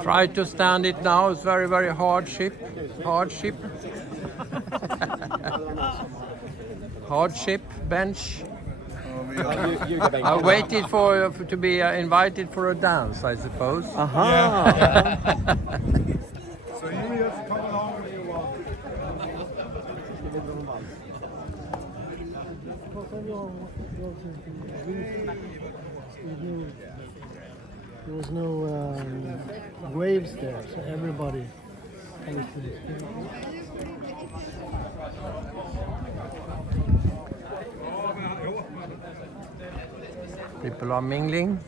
Try to stand it now. It's very, very hardship. Hardship. Hardship bench. I waited for to be invited for a dance, I suppose. Aha! So you just come along with you. There was no waves there, so everybody. People are mingling.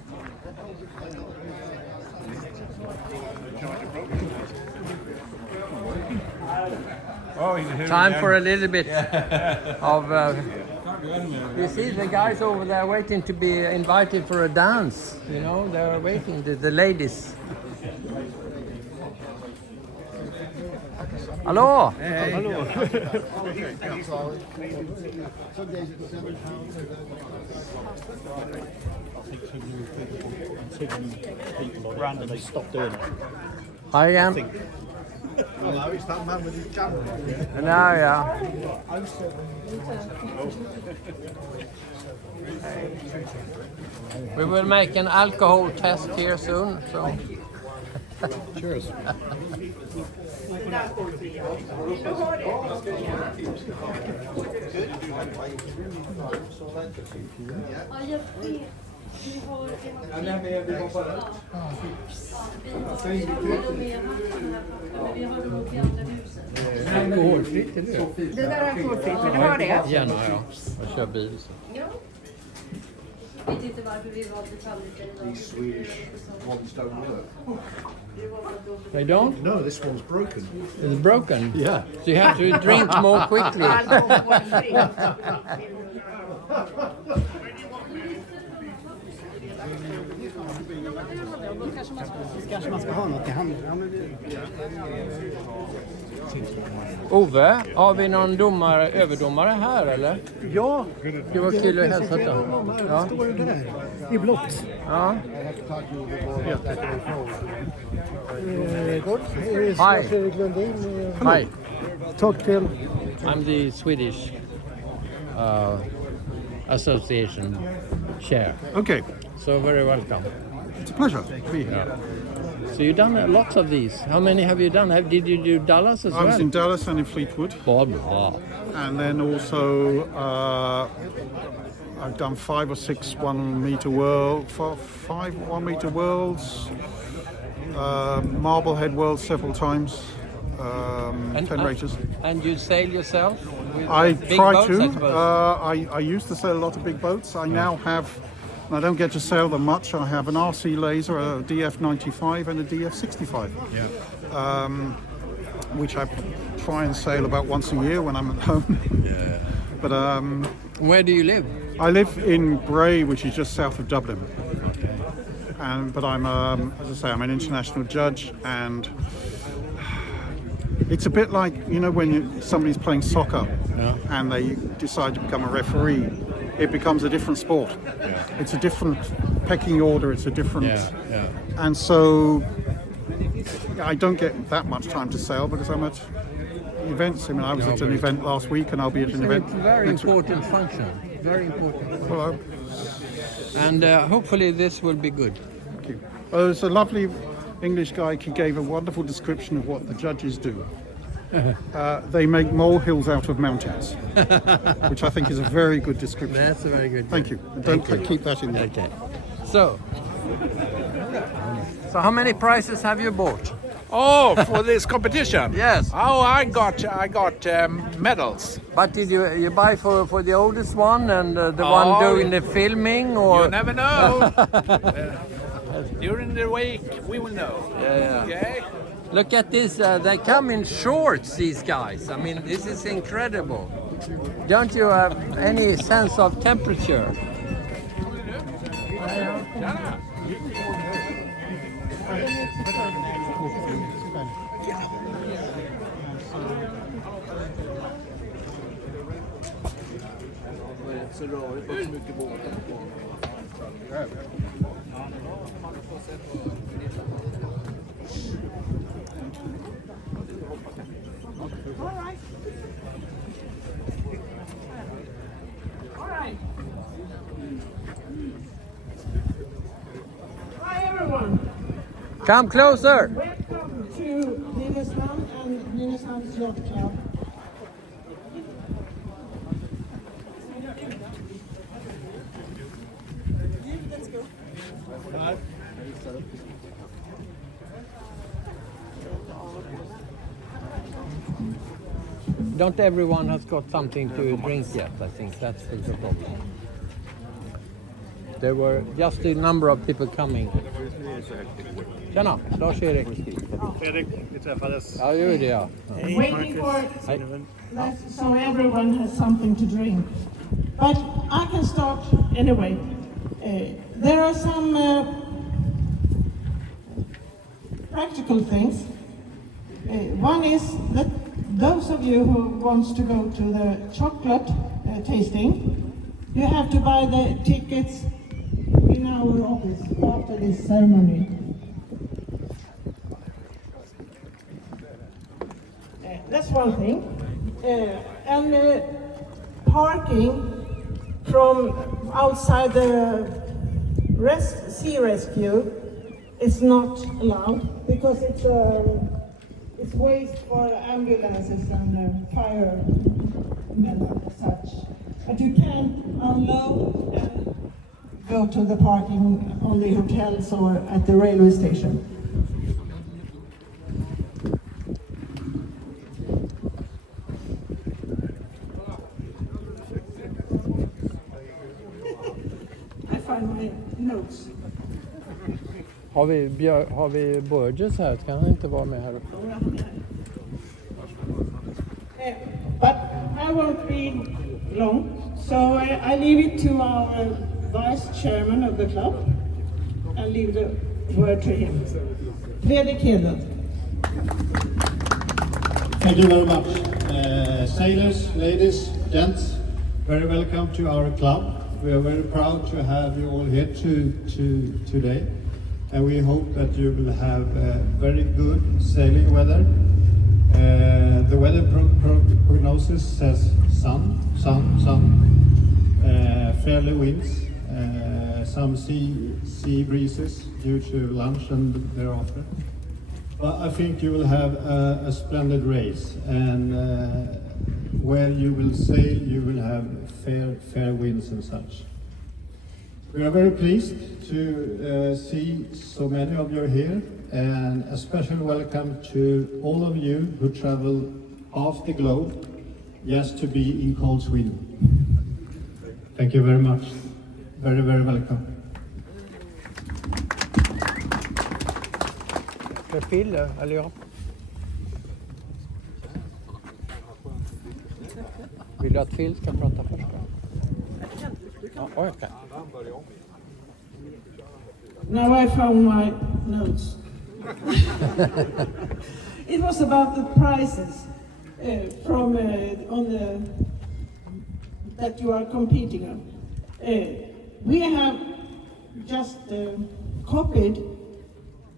Time for a little bit of. You see the guys over there waiting to be invited for a dance. You know, they're waiting, the ladies. Hallå! Hallå! Randomly stopped doing it. Hi again. Hello, it's that man with his camera. No, yeah. We will make an alcohol test here soon, so. Cheers. Alkoholfritt, eller hur? Det där är alkoholfritt, men det var det. Gärna, ja. Jag kör bil. Så. Ja. Jag vet inte varför vi valde tallriken idag. They don't? No, this one's broken. It's broken? Yeah. So you have to drink more quickly. Alkoholfritt. Kanske man ska ha något i handen. Ove, har vi någon överdomare här eller? Ja, Det var kul att hälsa till. Ja. står det där i blått. Ja. Hi. Lars-Erik Lundin. Hi, Talk till. I'm the Swedish Association chair. Okay, So very welcome. it's a pleasure to be here. So you've done lots of these. How many have you done? Did you do Dallas as I was well? in Dallas and in Fleetwood, Wow. and then also I've done 5 or 6 1 meter worlds, Marblehead worlds several times, 10 races. And you sail yourself? With I big try boats, to. I suppose? I used to sail a lot of big boats. I now have, and I don't get to sail them much. I have an RC laser, a DF95 and a DF65. Yeah. Which I try and sail about once a year when I'm at home. Yeah. But Where do you live? I live in Bray, which is just south of Dublin. But I'm, as I say, I'm an international judge, and it's a bit like, you know, when somebody's playing soccer and they decide to become a referee, it becomes a different sport. Yeah. It's a different pecking order, it's a different... Yeah. And so I don't get that much time to sail because I'm at events. I mean, I was at an event last week and I'll be at an event It's a very next week. important function. Very important. Well, And hopefully this will be good. thank you. There's a lovely English guy who gave a wonderful description of what the judges do. They make molehills out of mountains, which I think is a very good description. That's a very good. Thank you. Don't keep that in there. Okay. So how many prizes have you bought? Oh, for this competition? Yes. Oh, I got medals. But did you buy for the oldest one and the one Oh, doing the filming, or? You never know. During the week, we will know. Yeah. Okay. Look at this. They come in shorts, these guys. I mean, this is incredible. Don't you have any sense of temperature? Come closer. Welcome to Nynäshamn and Nynäshamns Yacht Club. Don't everyone has got something to drink yet? I think that's the problem. There were just a number of people coming. Tjena, Lars-Erik. Fredrik, vi träffades. Ja, det gjorde det, ja. Waiting for so everyone has something to drink. But I can start anyway. There are some practical things. One is that those of you who wants to go to the chocolate tasting, you have to buy the tickets in our office after this ceremony. That's one thing. And parking from outside the sea rescue is not allowed because it's waste for ambulances and firemen and such. But you can unload and go to the parking on the hotels or at the railway station. I find my notes. Har vi Burgess här? Kan han inte vara med här uppe? But I won't be long, so I leave it to our vice chairman of the club. I'll leave the word to him. Fredrik Hedlund. Thank you very much. Sailors, ladies, gents, very welcome to our club. We are very proud to have you all here today. And we hope that you will have very good sailing weather. The weather prognosis says sun, fairly winds, some sea breezes due to lunch and thereafter. But I think you will have a splendid race, and where you will sail, you will have fair winds and such. We are very pleased to see so many of you here, and a special welcome to all of you who travel half the globe just to be in cold Sweden. Thank you very much. Very, very welcome. För Phil, eller ja? Vill du att Phil ska prata först då? Ja, okej. Now I found my notes. It was about the prices from on the that you are competing on. We have just copied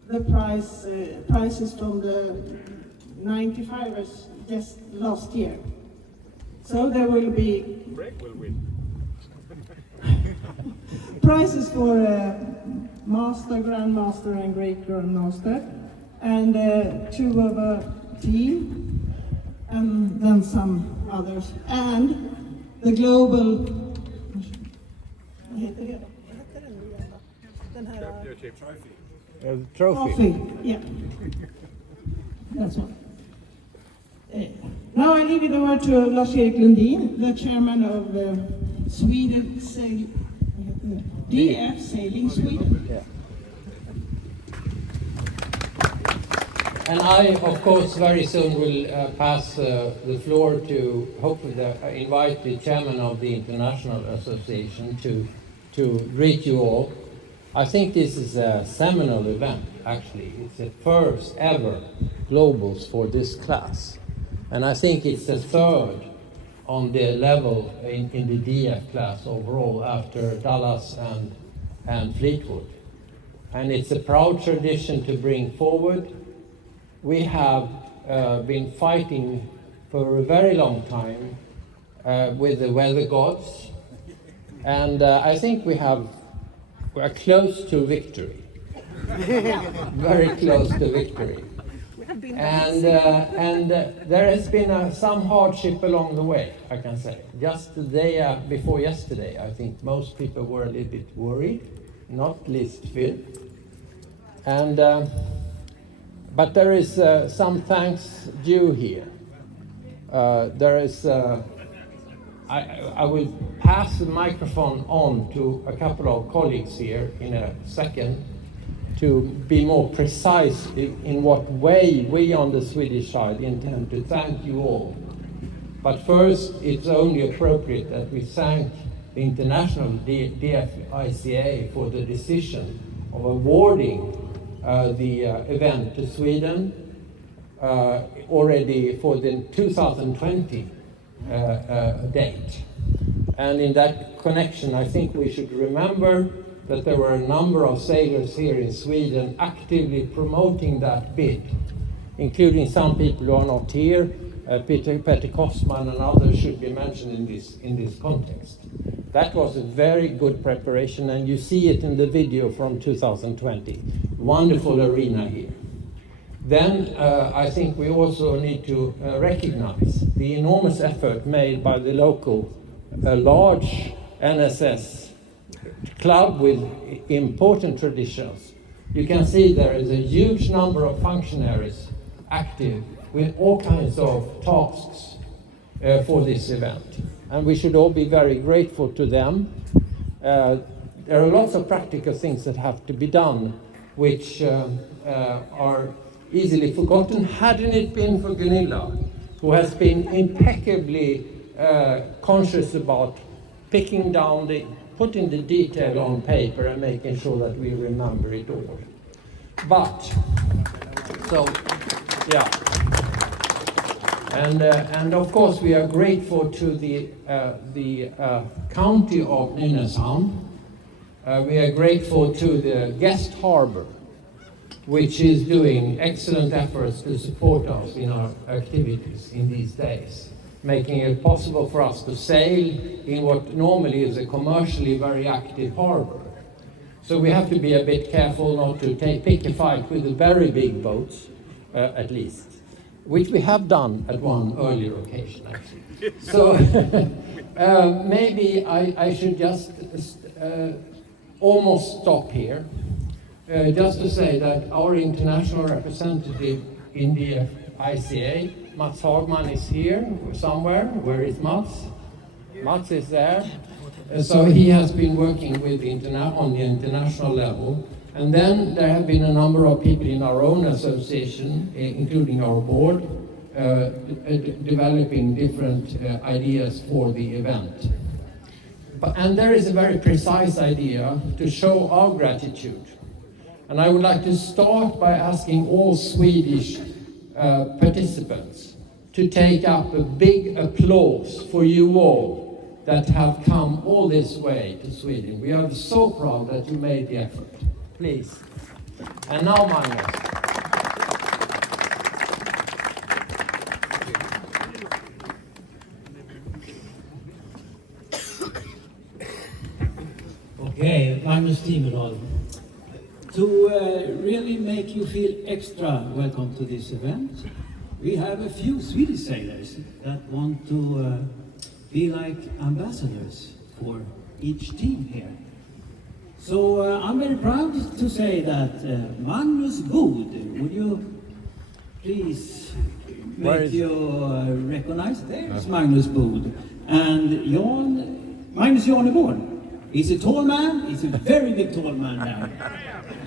the prices from the 95ers just last year. So there will be prizes for Master, Grandmaster and Great Grandmaster, and two of a team, and then some others, and the global Trophy. Yeah, that's one. Now I leave the word to Lars-Erik Lundin, the chairman of Sweden DF Sailing Sweden. Yeah. And I, of course, very soon will pass the floor to hopefully invite the chairman of the International Association to greet you all. I think this is a seminal event, actually. It's the first ever Globals for this class. And I think it's the third on the level in the DF class overall after Dallas and Fleetwood. And it's a proud tradition to bring forward. We have been fighting for a very long time with the weather gods, and I think we are close to victory. very close to victory. And there has been some hardship along the way, I can say. Just the day before yesterday, I think most people were a little bit worried, not least Phil. And but there is some thanks due here. There is. I will pass the microphone on to a couple of colleagues here in a second to be more precise in what way we on the Swedish side intend to thank you all. But first, it's only appropriate that we thank the international DFICA for the decision of awarding the event to Sweden already for the 2020 date. And in that connection, I think we should remember that there were a number of sailors here in Sweden actively promoting that bid, including some people who are not here. Peter Kosman and others should be mentioned in this context. That was a very good preparation, and you see it in the video from 2020. Wonderful arena here. Then I think we also need to recognize the enormous effort made by the local large NSS club with important traditions. You can see there is a huge number of functionaries active with all kinds of tasks for this event. And we should all be very grateful to them. There are lots of practical things that have to be done, which are easily forgotten. Hadn't it been for Gunilla, who has been impeccably conscious about picking down putting the detail on paper and making sure that we remember it all. But, so, yeah. And of course we are grateful to the county of Nynäshamn. We are grateful to the guest harbor, which is doing excellent efforts to support us in our activities in these days, making it possible for us to sail in what normally is a commercially very active harbor. So we have to be a bit careful not to pick a fight with the very big boats, at least, which we have done at one earlier occasion, actually. So maybe I should just almost stop here, just to say that our international representative in the ICA, Mats Hagman, is here somewhere. Where is Mats? Mats is there. So he has been working with on the international level. And then there have been a number of people in our own association, including our board, developing different ideas for the event. And there is a very precise idea to show our gratitude. And I would like to start by asking all Swedish participants to take up a big applause for you all that have come all this way to Sweden. We are so proud that you made the effort. Please. And now, Magnus. Okay, Magnus Timmerdahl. To really make you feel extra welcome to this event, we have a few Swedish sailors that want to be like ambassadors for each team here. So I'm very proud to say that Magnus Bod, would you please make you recognize? There's Magnus Bod. And Magnus Janeborn. He's a tall man, he's a very big tall man now.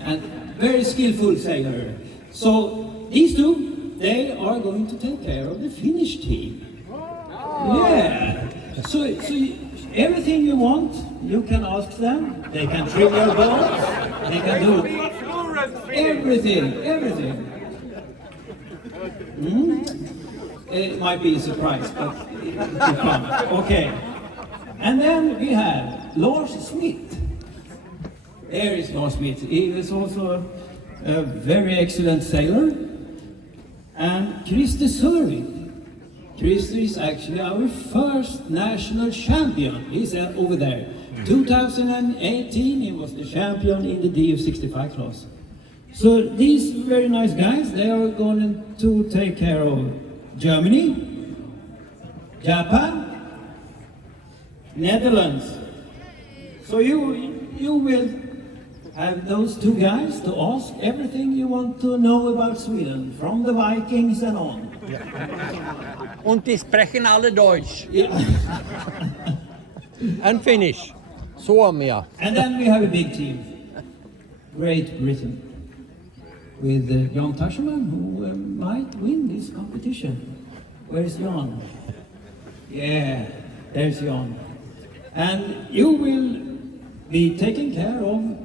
And very skillful sailor. So these two, they are going to take care of the Finnish team. Yeah. So everything you want, you can ask them. They can trim your boats. They can do everything. It might be a surprise, but it will come. Okay. And then we have Lars Smith. There is Lars Smith. He is also a very excellent sailor. And Christer Sörvik. Christer is actually our first national champion. He's over there. 2018 he was the champion in the DF65 class. So these very nice guys, they are going to take care of Germany, Japan, Netherlands. So you will have those two guys to ask everything you want to know about Sweden, from the Vikings and on. Und die sprechen alle Deutsch. Yeah. And Finnish. Suomea. And then we have a big team, Great Britain, with Jan Tascherman, who might win this competition. Where is Jan? Yeah, there's Jan. And you will be taking care of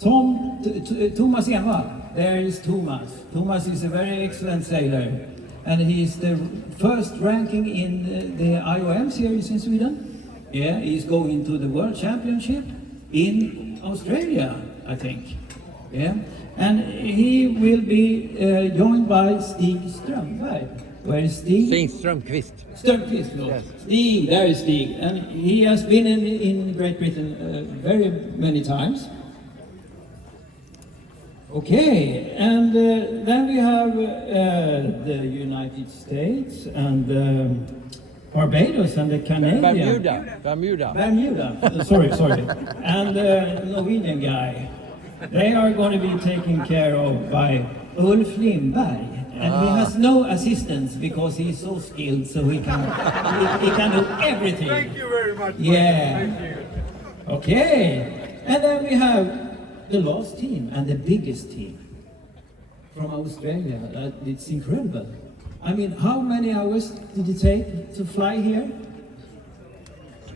Thomas Envall. There is Thomas. Thomas is a very excellent sailor, and he is the first ranking in the IOM series in Sweden. Yeah, he's going to the World Championship in Australia, I think. Yeah, and he will be joined by Stig Strömberg. Where is Stig? Stig Strömqvist. Strömqvist, no. Yes. Stig, there is Stig, and he has been in Great Britain very many times. Okay, and then we have the United States and Barbados and the Canadian. Bermuda. Sorry. And the Norwegian guy. They are going to be taken care of by Ulf Lindberg. And he has no assistance because he's so skilled, so he can do everything. Thank you very much. Yeah. Thank you. Okay. And then we have the last team and the biggest team from Australia. It's incredible. I mean, how many hours did it take to fly here?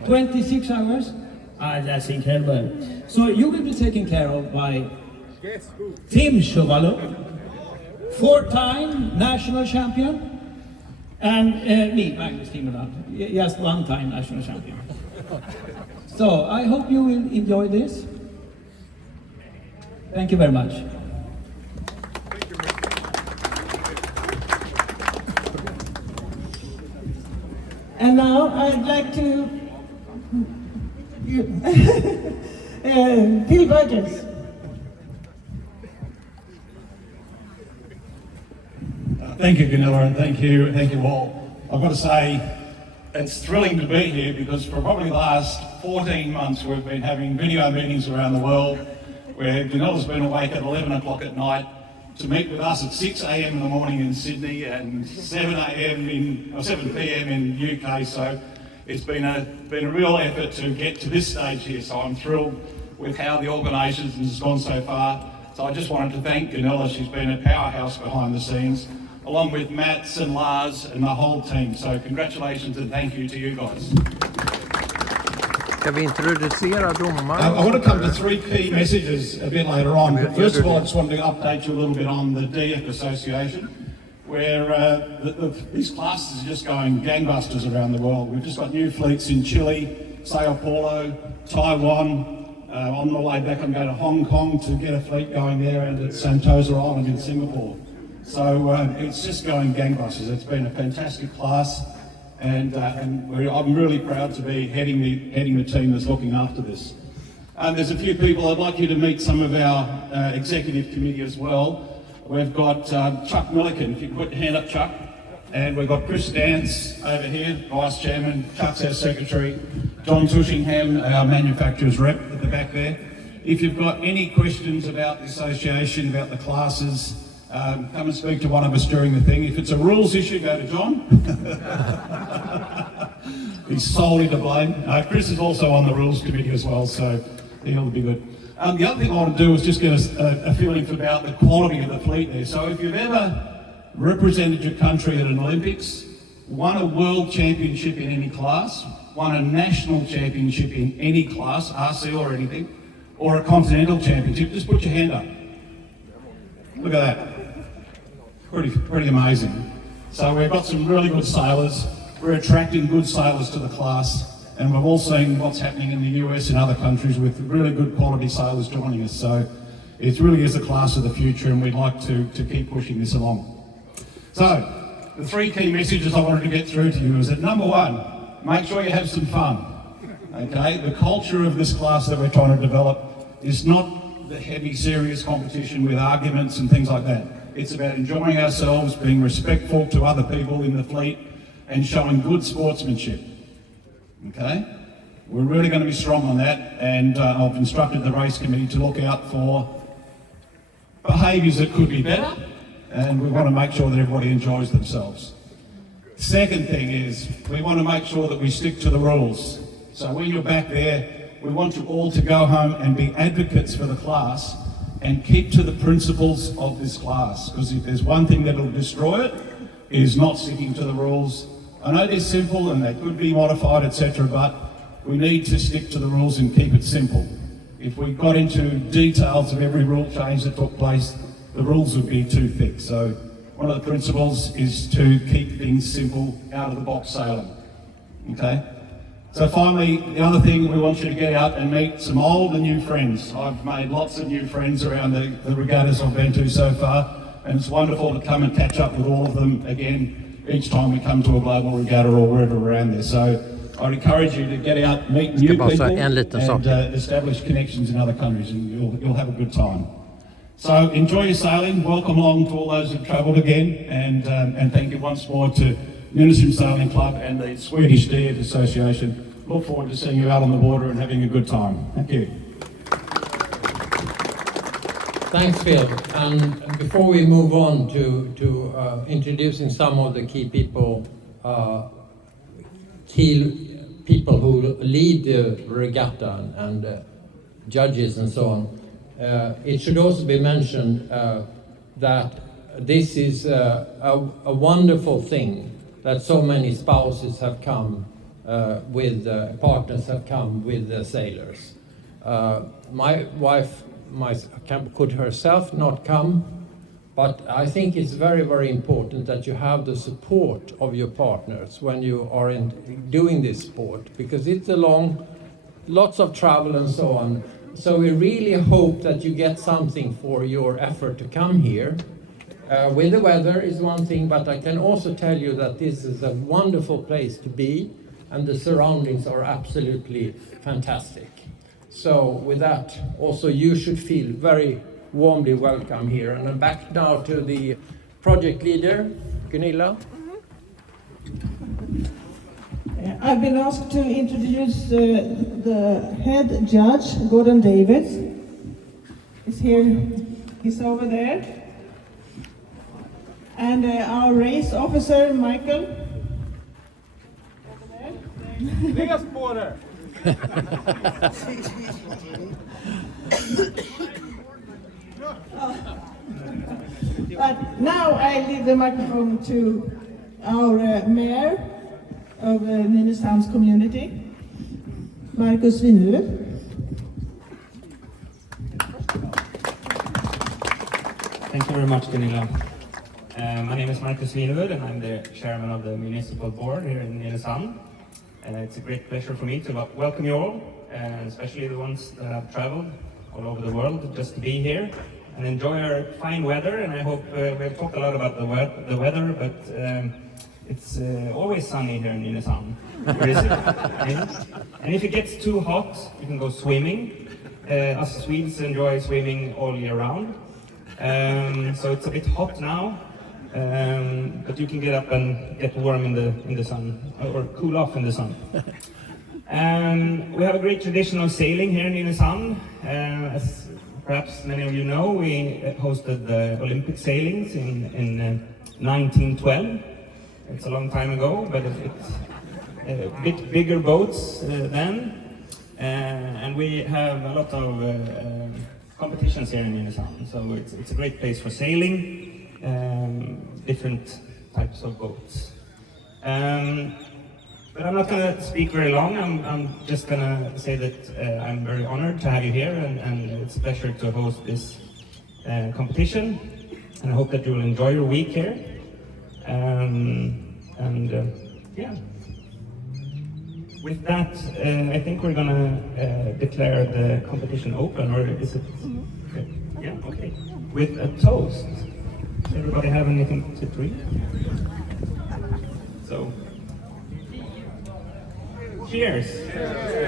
26 hours? That's incredible. So you will be taken care of by Tim Chevallot, 4-time national champion, and me, Magnus Timmerland, just 1-time national champion. So I hope you will enjoy this. Thank you very much. And now I'd like to Phil Burgess. Thank you, Gunilla, and thank you all. I've got to say, it's thrilling to be here because for probably the last 14 months we've been having video meetings around the world where Gunilla's been awake at 11 o'clock at night to meet with us at 6 a.m. in the morning in Sydney and 7 p.m. in UK. So it's been a real effort to get to this stage here. So I'm thrilled with how the organisation has gone so far. So I just wanted to thank Gunilla. She's been a powerhouse behind the scenes, along with Mats and Lars and the whole team. So congratulations and thank you to you guys. Ska vi introducera domaren? I want to come to 3 key messages a bit later on, but first of all I just wanted to update you a little bit on the DF Association, where these classes are just going gangbusters around the world. We've just got new fleets in Chile, Sao Paulo, Taiwan. On my way back I'm going to Hong Kong to get a fleet going there, and at Sentosa Island in Singapore. So it's just going gangbusters. It's been a fantastic class. And I'm really proud to be heading the team that's looking after this. There's a few people I'd like you to meet, some of our executive committee as well. We've got Chuck Milliken, if you could put your hand up, Chuck. And we've got Chris Dance over here, Vice Chairman, Chuck's our Secretary, John Tushingham, our manufacturers rep at the back there. If you've got any questions about the association, about the classes, come and speak to one of us during the thing. If it's a rules issue, go to John. He's solely to blame. Chris is also on the rules committee as well, so he'll be good. The other thing I want to do is just get a feeling about the quality of the fleet there. So if you've ever represented your country at an Olympics, won a world championship in any class, won a national championship in any class, RC or anything, or a continental championship, just put your hand up. Look at that. Pretty amazing. So we've got some really good sailors. We're attracting good sailors to the class, and we've all seen what's happening in the US and other countries with really good quality sailors joining us. So it really is a class of the future, and we'd like to keep pushing this along. So the 3 key messages I wanted to get through to you is that number 1, make sure you have some fun. Okay, the culture of this class that we're trying to develop is not the heavy, serious competition with arguments and things like that. It's about enjoying ourselves, being respectful to other people in the fleet, and showing good sportsmanship. Okay? We're really going to be strong on that, and I've instructed the race committee to look out for behaviours that could be better, and we want to make sure that everybody enjoys themselves. Second thing is, we want to make sure that we stick to the rules. So when you're back there, we want you all to go home and be advocates for the class and keep to the principles of this class, because if there's one thing that will destroy it, it is not sticking to the rules. I know they're simple and they could be modified, etc., but we need to stick to the rules and keep it simple. If we got into details of every rule change that took place, the rules would be too thick. So one of the principles is to keep things simple, out of the box sailing. Okay? So finally, the other thing, we want you to get out and meet some old and new friends. I've made lots of new friends around the regattas I've been to so far, and it's wonderful to come and catch up with all of them again each time we come to a global regatta or wherever around there. So I'd encourage you to get out, meet new people and establish connections in other countries, and you'll have a good time. So enjoy your sailing, welcome along to all those who've travelled again, and thank you once more to Nynäshamn Sailing Club and the Swedish DF Association. Look forward to seeing you out on the water and having a good time. Thank you. Thanks, Phil. And before we move on to introducing some of the key people who lead the regatta and judges and so on, it should also be mentioned that this is a wonderful thing that so many spouses have come with, partners have come with the sailors. My wife could herself not come, but I think it's very, very important that you have the support of your partners when you are doing this sport, because it's lots of travel and so on. So we really hope that you get something for your effort to come here. With the weather is one thing, but I can also tell you that this is a wonderful place to be, and the surroundings are absolutely fantastic. So with that, also you should feel very warmly welcome here. And I'm back now to the project leader, Gunilla. I've been asked to introduce the head judge, Gordon Davids. He's here, he's over there. And our race officer, Michael. Over there. But now I leave the microphone to our mayor of Nynäshamns community, Marcus Svinhuvud. Thank you very much, Gunilla. My name is Marcus Svinhuvud, and I'm the chairman of the municipal board here in Nynäshamn. It's a great pleasure for me to welcome you all, and especially the ones that have traveled all over the world just to be here and enjoy our fine weather. And I hope we'll talk a lot about the weather, but it's always sunny here in Nynäshamn. Where is it? And if it gets too hot, you can go swimming. Us Swedes enjoy swimming all year round. So it's a bit hot now. But you can get up and get warm in the sun, or cool off in the sun. We have a great tradition of sailing here in Nynäshamn. As perhaps many of you know, we hosted the Olympic sailings in 1912. It's a long time ago, but it's a bit bigger boats then. And we have a lot of competitions here in Nynäshamn, so it's a great place for sailing. Different types of boats. But I'm not going to speak very long. I'm just going to say that I'm very honored to have you here, and it's a pleasure to host this competition. And I hope that you will enjoy your week here. Yeah. With that, I think we're going to declare the competition open, or is it? Yeah, okay. With a toast. Does everybody have anything to drink? So, cheers.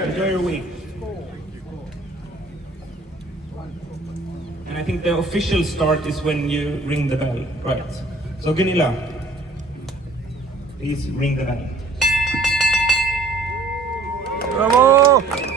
Enjoy your week. And I think the official start is when you ring the bell, right? So Gunilla, please ring the bell. Bravo!